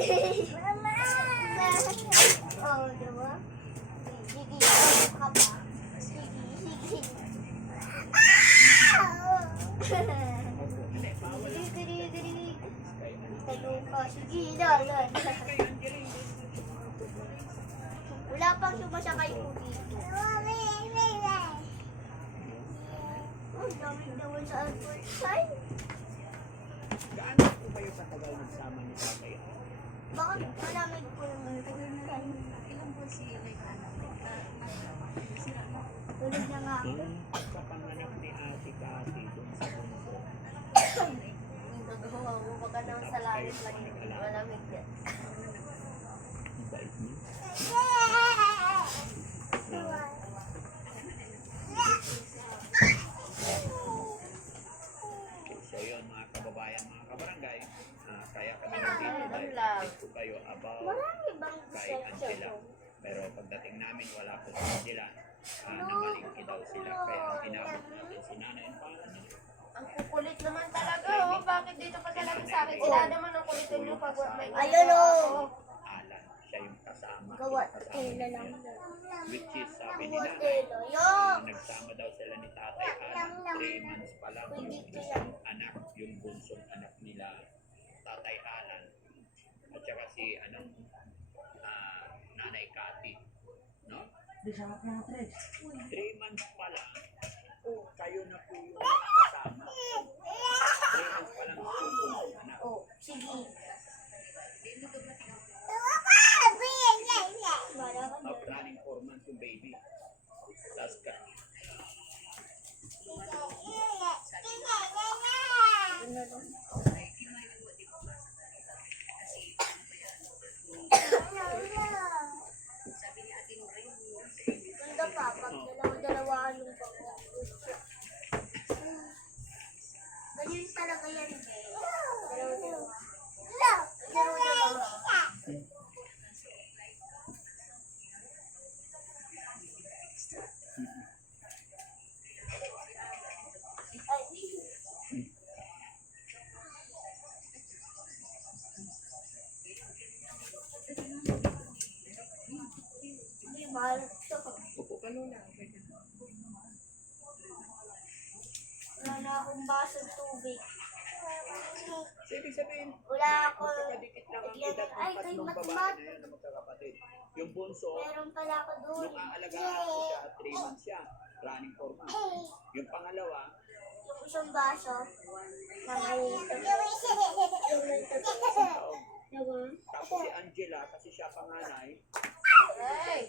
Mama! Oh, diba? Sige, sige ka ba? Sige, sige. Tayo ka. Sige, dalan. Wala pang sumasakay po dito. Oh, daming dawan sa Albert side. Gaano po kayo katagal nagsama ni tatay? Bakit malamig po naman? Ilang po si Tulog na nga ako. Sa panganak ni Ate Cathy dun sa bunso. Nagawa mo baka naman sa langit lang yung malamig yan. Ang bait niyo. So yun mga kababayan, mga kabarangay, kaya kami nandito dahil update ko kayo about Marami bang kay Angela. Pero pagdating namin wala po si Angela, namalingki daw sila. Kaya ang inabot natin si Nanay ang pangalan niya. Ang kukulit naman talaga, oh. Bakit dito pa talaga sa akin? Sila naman ang kulitin nyo pag may Ayun o. Alan, siya yung kasama. Gawa yung kasama tela niya. lang. Which is sabi ni Gawa Nanay, tela. Yok! nagsama daw sila ni Tatay Alan, 3 months pa lang yung isang anak, yung bunsong anak nila, Tatay Alan, at saka si Nanay Cathy, no? 3 months pa lang, kayo na po yung kasama. 3 months pa lang yung bunsong anak. Oh, sige. Running 4 months yung baby. Tapos ka. Ganda pa, pag dalawa-dalawa yung ganyan talaga yan. Dalawa-dalawa. Dalawa-dalawa. Hindi, mahal ito. Upo ka Lola. Wala na akong basong tubig. So, ibig sabihin, Wala ako. magkakadikit lang ang edad ng Ay, kay tatlong Matmat. babae na yun na magkakapatid. Yung bunso, Meron pala ako doon. nung aalagaan ko siya, 3 months siya, running 4 months. Yung pangalawa, Yung isang baso. Nangalito. isang taon. Diba? Tapos si Angela, kasi siya panganay, Hey!